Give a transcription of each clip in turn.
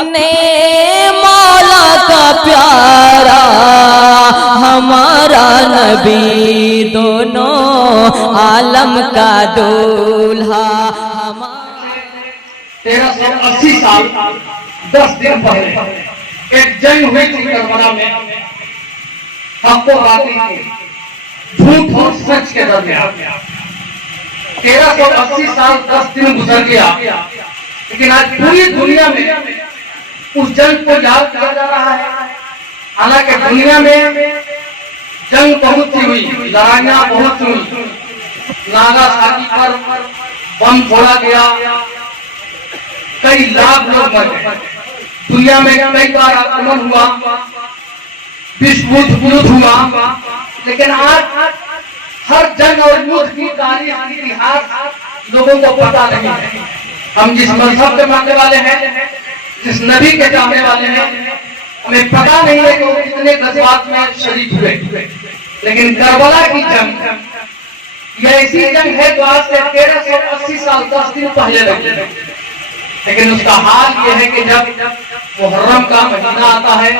अपने मौला का प्यारा हमारा नबी, दोनों आलम का दूल्हा। 1380 साल 10 दिन पहले एक जंग हुई थी करबला में, हक व बातिल के, झूठ और सच के दरमियान। 1380 साल 10 दिन गुजर गया, लेकिन आज पूरी दुनिया में उस जंग को याद किया जा रहा है। हालांकि दुनिया में जंग बहुत सी हुई, लड़ाइयां बहुत हुई, नागासाकी पर बम फोड़ा गया, कई लाख लोग मरे, दुनिया में कई बार आक्रमण हुआ, विश्व युद्ध हुआ, लेकिन आज हर जंग और युद्ध की तारीख, इतिहास लोगों को पता नहीं है। हम जिस मजहब के मानने वाले हैं, जिस नबी के चाहने वाले हैं, हमें पता नहीं है कि वो कितने गज़वात में शरीक हुए। लेकिन करबला की जंग यह ऐसी जंग है जो आज से 1380 साल 10 दिन पहले लगी। लेकिन उसका हाल यह है कि जब मुहर्रम का महीना आता है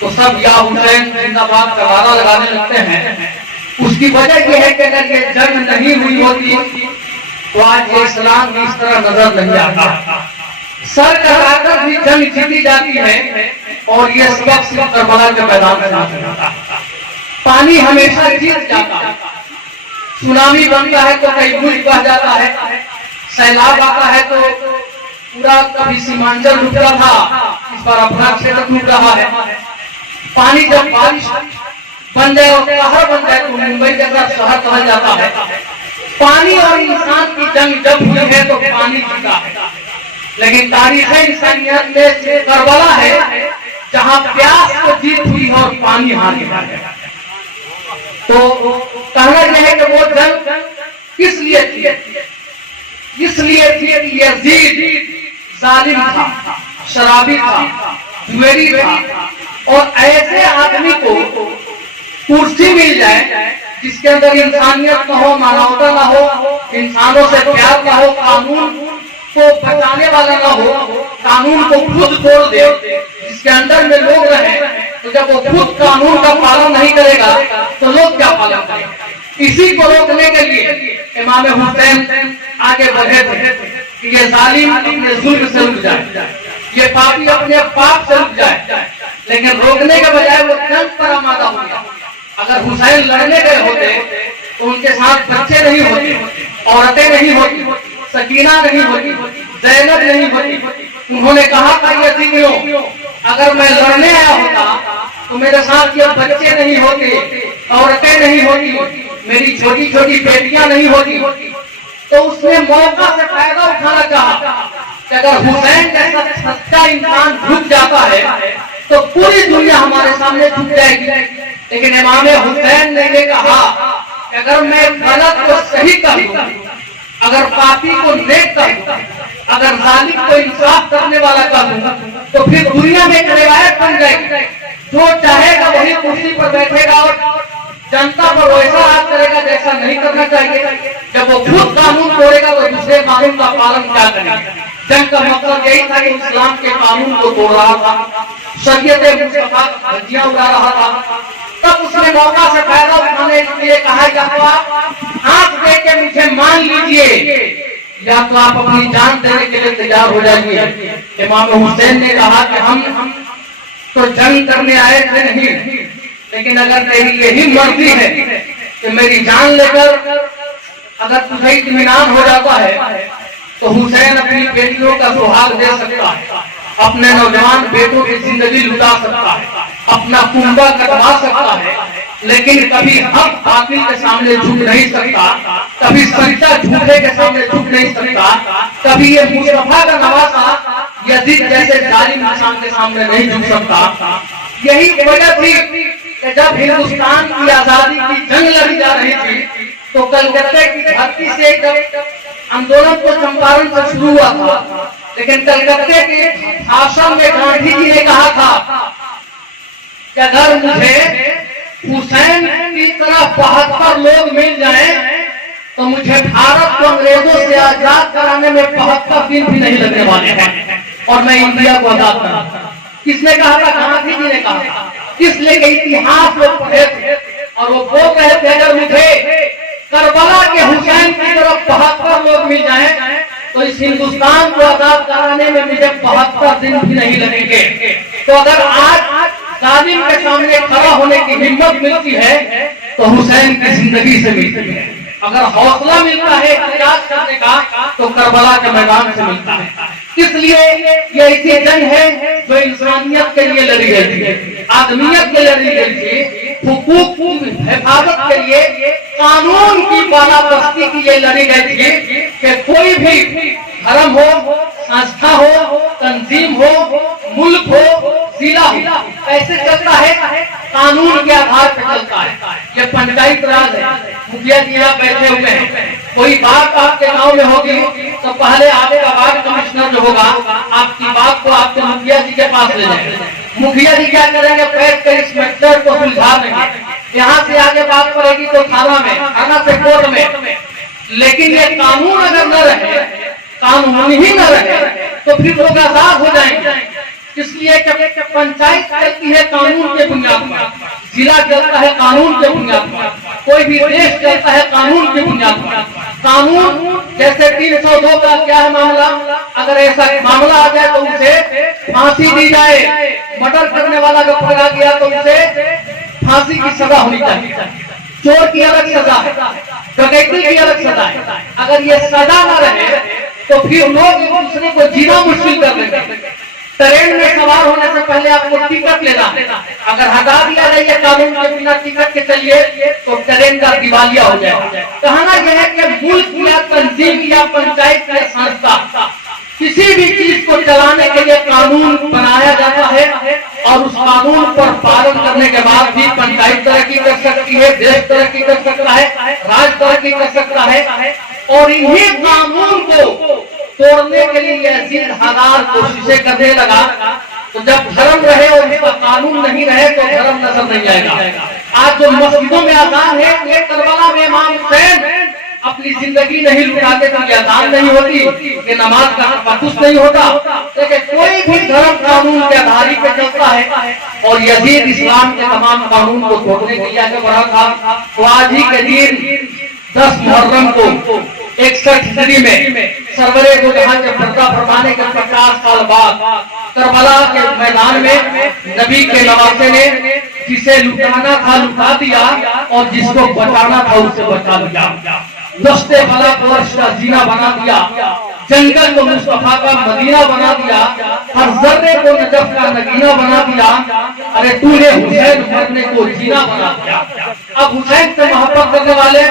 तो सब या हुसैन जिंदाबाद का नारा लगाने लगते हैं। उसकी वजह यह है कि अगर ये जंग नहीं हुई होती तो आज ये इस्लाम इस तरह नजर नहीं आता। सर कटाकर भी जंग जीती जाती है और ये सबक सिर्फ करबला के मैदान में आता। पानी हमेशा जीत जाता है, सुनामी बनता है तो कई मुल्क बह जाता है, सैलाब आता है तो पूरा कभी सीमांचल रुका था, इस बार अपना क्षेत्र रुक रहा है। पानी जब बारिश बन जाए और शहर बन जाए तो मुंबई जैसा शहर कहा जाता है। पानी और इंसान की जंग जब हुई है तो पानी जीता है, लेकिन तारीख इंसानियत में करबला है जहां प्यास को जीत हुई और पानी हार गया है। तो कहना यह है कि वो जंग किस लिए थी? इसलिए थी कि यजीद जालिम था, शराबी था, जुएरी था, और ऐसे आदमी को कुर्सी मिल जाए जिसके अंदर इंसानियत न हो, मानवता न हो, इंसानों से प्यार न हो, कानून को बचाने वाला न हो, कानून को खुद तोड़ दे, जिसके अंदर में लोग रहे, तो जब वो खुद कानून का पालन नहीं करेगा तो लोग क्या पालन करेंगे? इसी को रोकने के लिए इमाम हुसैन आगे बढ़े थे कि ये जालिम अपने जुल्म से रुक जाए, ये पापी अपने पाप से रुक जाए। लेकिन रोकने के बजाय वो जंग पर आमादा हो गया। अगर हुसैन लड़ने गए होते तो उनके साथ बच्चे नहीं होते, औरतें नहीं होती, सकीना नहीं होती, ज़ैनब नहीं होती। उन्होंने कहा था यजीदियों, अगर मैं लड़ने आया होता तो मेरे साथ ये बच्चे नहीं होते, औरतें नहीं होती, मेरी छोटी छोटी बेटियां नहीं होती। तो उसने मौका से फायदा उठाना चाहा कि अगर हुसैन जैसा सच्चा इंसान झुक जाता है तो पूरी दुनिया हमारे सामने झुक जाएगी। लेकिन इमाम हुसैन ने ये कहा कि अगर मैं गलत को सही कर दूं, अगर पापी को नेक कर दूं, अगर जालिम को इंसाफ करने वाला कर दूं, तो फिर दुनिया में एक रिवायत बन जाएगी, जो चाहेगा वही कुर्सी पर बैठेगा और जनता पर वैसा राज करेगा जैसा नहीं करना चाहिए। जब वो खुद कानून तोड़ेगा तो दूसरे कानून का पालन क्या करेगा? जंग का मकसद यही था कि इस्लाम के कानून को तोड़ रहा था, शरीयत मुस्तफा धज्जियां उड़ा रहा था। तब उसने मौका से फायदा उठाने के लिए कहा, या तो आप आंख दे के मुझे मान लीजिए, या तो आप अपनी जान देने के लिए तैयार हो जाइए। इमाम हुसैन ने कहा कि हम तो जंग करने आए थे नहीं, लेकिन अगर तेरी यही मर्जी है कि मेरी जान लेकर अगर तुझे इत्मीनान हो जाता है तो हुसैन अपनी बेटियों का सुहाग दे सकता है, अपने नौजवान बेटों की जिंदगी लुटा सकता है, अपना कुंबा कटवा सकता है, लेकिन कभी हक बातिल के सामने झुक नहीं सकता, कभी सच्चा झूठे के सामने झुक नहीं सकता, कभी ये मुस्तफा का नवासा यजीद जैसे जालिम इंसान के सामने नहीं झुक सकता। यही वजह थी कि जब हिंदुस्तान की आजादी की जंग लड़ी जा रही थी तो कलकत्ते की धरती से जब आंदोलन को चंपारण से शुरू हुआ था, लेकिन कलकत्ते के आश्रम में गांधी जी ने कहा था कि अगर मुझे हुसैन की तरह 72 लोग मिल जाएं तो मुझे भारत को अंग्रेजों से आजाद कराने में 72 दिन भी नहीं लगने वाले हैं। और मैं इंडिया को आजाद करूंगा। किसने कहा था? गांधी जी ने कहा था। इसलिए कि इतिहास वो पढ़े थे और वो बोल रहे थे अगर मुझे करबला के हुसैन की तरफ 72 लोग मिल जाएं तो इस हिंदुस्तान को आजाद कराने में मुझे 72 दिन भी नहीं लगेंगे। तो अगर आज जालिम के सामने खड़ा होने की हिम्मत मिलती है तो हुसैन की जिंदगी से मिलती है। अगर हौसला मिलता है इतिहास करने का तो करबला के मैदान से मिलता है। इसलिए ये ऐसी जंग है जो इंसानियत के लिए लड़ी गई थी, आदमियत के लिए लड़ी गई थी, हुकूक की हिफाजत के लिए, कानून की बालादस्ती की ये लड़ी गई थी कि कोई भी धर्म हो, संस्था हो, तंजीम हो, मुल्क हो, जिला हो, ऐसे चलता है कानून के आधार पर चलता है। ये पंचायत राज है। मुखिया जी यहाँ बैठे हुए हैं, कोई बात आपके गांव में होगी तो पहले आपका वार्ड कमिश्नर जो होगा आपकी बात को आपके मुखिया जी के पास ले जाएंगे। मुखिया जी क्या करेंगे? बैठ कर इस मैटर को सुलझा देंगे। यहाँ से आगे बात पड़ेगी तो थाना में, थाना से कोर्ट में। लेकिन ये कानून अगर न रहे, कानून ही न रहे तो फिर लोग आजाद हो जाएंगे। इसलिए पंचायत चलती है कानून के बुनियाद पर, जिला चलता है कानून के बुनियाद पर, कोई भी देश चलता है कानून के बुनियाद पर। कानून जैसे 302 का क्या है मामला, अगर ऐसा मामला आ जाए तो उसे फांसी दी जाए। मर्डर करने वाला जो पकड़ा गया तो उसे फांसी की सजा होनी चाहिए। चोर की अलग सजा है, डकैती की अलग सजा है। अगर ये सजा न रहे तो फिर लोग एक दूसरे को जीना मुश्किल कर देंगे। ट्रेन में सवार होने से पहले आपको टिकट लेना है। अगर हटा दिया जाए कानून के बिना टिकट के चलिए तो ट्रेन का दिवालिया हो जाएगा। कहना यह है कि मुल्क या तंजीम या पंचायत या संस्था किसी भी चीज को चलाने के लिए कानून बनाया जाता है और उस कानून पर पालन करने के बाद भी पंचायत तरक्की कर सकती है, देश तरक्की कर सकता है, राज्य तरक्की कर सकता है। और इन्हीं कानून को तोड़ने के लिए यजीद हजार कोशिशें करने लगा। तो जब धर्म रहे और इसका कानून नहीं रहे तो धर्म नजर नहीं आएगा। आज जो मस्जिदों में अजान है, ये करबला में इमाम हुसैन अपनी जिंदगी नहीं लुटाते तो ये अजान नहीं होती, ये नमाज का तहफ्फुज़ नहीं होता। लेकिन कोई भी धर्म कानून के आधार पर चलता है और यजीद इस्लाम के तमाम कानून को तोड़ने के लिए आगे बढ़ा था। तो आज ही के दिन 10 मुहर्रम को 61 हिजरी में सरवरे दो जहां के पर्दा फरमाने के 50 साल बाद करबला के मैदान में नबी के नवासे ने जिसे लुटाना था लुटा दिया और जिसको बचाना था उससे बचा दिया। दस्ते बला को अर्श का जीना बना दिया, जंगल को मुस्तफा का मदीना बना दिया, हर जर्रे को नजफ का नगीना बना दिया। अरे तूने हुसैन मरने को जीना बना दिया। अब हुसैन से मोहब्बत करने वाले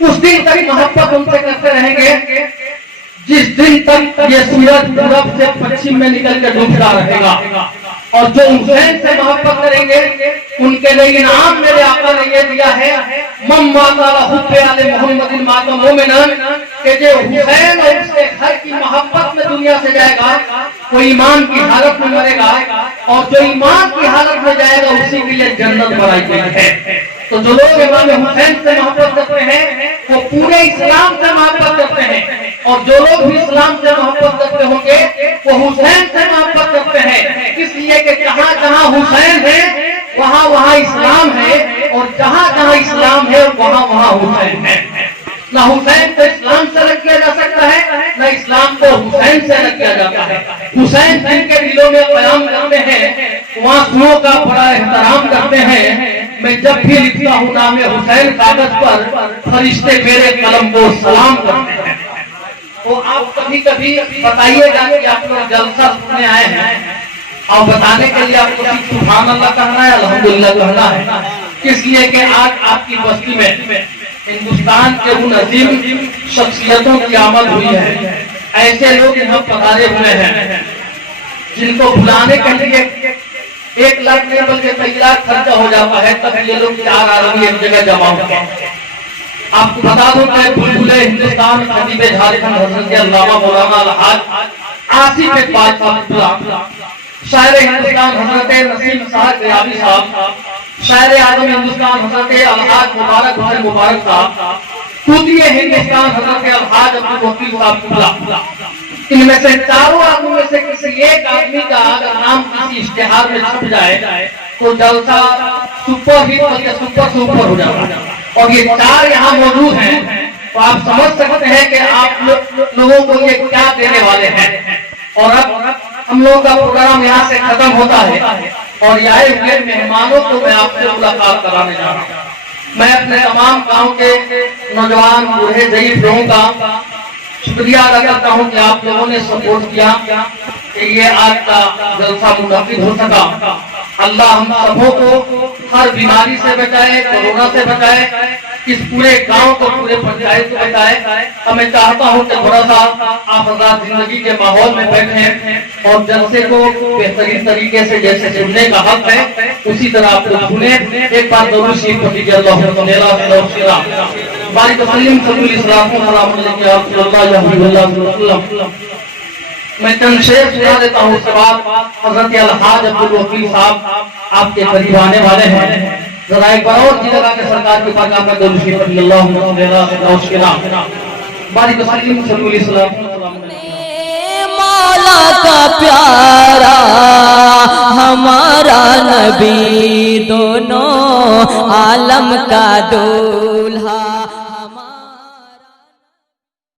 उस दिन तक मोहब्बत उनसे करते रहेंगे जिस दिन तक ये सूरज पूरब से पश्चिम में निकल कर डूबता रहेगा। और जो हुसैन से मोहब्बत करेंगे उनके लिए इनाम मेरे आका ने ये दिया है, कि जो हुसैन और उसके घर की मोहब्बत में दुनिया से जाएगा वो ईमान की हालत में मरेगा और जो ईमान की हालत में जाएगा उसी के लिए जन्नत बनाई गई है। तो जो लोग इमाम हुसैन से मोहब्बत करते हैं वो पूरे इस्लाम से मोहब्बत करते हैं और जो लोग भी इस्लाम से मोहब्बत करते होंगे वो हुसैन से मोहब्बत करते हैं। इसलिए कि जहाँ जहाँ हुसैन है वहाँ वहाँ इस्लाम है और जहाँ जहाँ इस्लाम है वहाँ वहाँ हुसैन है। ना हुसैन को इस्लाम से अलग किया जा सकता है, ना इस्लाम को हुसैन से अलग किया जाता है। हुसैन जिनके दिलों में क़याम करते हैं वहाँ सुनों का बड़ा एहतराम करते हैं। मैं जब भी लिखता हूँ नाम हुसैन कागज पर फरिश्ते मेरे कलम को सलाम करते हैं। तो आप कभी कभी बताइएगा कि आप लोग जलसा सुनने आए हैं और बताने के लिए आपको सुभान अल्लाह कहना है, अल्हम्दुलिल्लाह कहना है। इसलिए कि आज आपकी बस्ती में हिंदुस्तान के उन अजीम शख्सियतों की आमद हुई है। ऐसे लोग यहाँ पधारे हुए हैं जिनको बुलाने के लिए 1 लाख नहीं बल्कि 3 लाख खर्चा हो जाता है, तब ये लोग 4 आदमी एक जगह जमा होते हैं। आपको बता दूं कि बुलबुले हिंदुस्तान खतीब झारखंड हजरत अल्लामा मौलाना अलहाज आसिफ इकबाल साहब, शायर हिंदुस्तान हजरत नसीम साहब गयाबी साहब, शायर आजम हिंदुस्तान हजरत अलहाज मुबारक हुसैन मुबारक साहब, तूतिए हिंदुस्तान हजरत अलहाज अब्दुल वकील साहब, इनमें से चारों आदमियों में से किसी एक आदमी का अगर नाम किसी इश्तेहार में छप जाए तो जलसा सुपर हिट करके सुपर हो जाता। और ये चार यहाँ मौजूद हैं तो आप समझ सकते हैं कि आप लोगों को ये क्या देने वाले हैं। और अब हम लोगों का प्रोग्राम यहाँ से खत्म होता है और आए हुए मेहमानों को मैं आपसे मुलाकात कराने जा रहा हूँ। मैं अपने तमाम गांव के नौजवान बूढ़े ज़ईफ लोगों का शुक्रिया अदा करता हूँ कि आप लोगों ने सपोर्ट किया कि ये आज का जलसा मुनाफिद हो सका। अल्लाह हम सबों को हर बीमारी से बचाए, कोरोना से बचाए, इस पूरे गांव को, पूरे पंचायत को बचाए। अब मैं चाहता हूँ कि थोड़ा सा आप आजाद जिंदगी के माहौल में बैठे और जलसे को बेहतरीन तरीके से जैसे सुनने का हक है उसी तरह आप लोग सुने। एक बार जरूर शीख पति मैं चंद शेर सुना देता हूँ। उसके बाद हजरत अलहाज अब्दुल वकील साहब आपके करीब आने वाले हैं। जरा एक बार और जी लगा के सरकार के पास आपका दरूद शरीफ पढ़िए। अल्लाहुम्मा सल्ली अला बारिक वसल्लिम सल्लल्लाहु मौला का प्यारा हमारा नबी दोनों आलम का दूल्हा।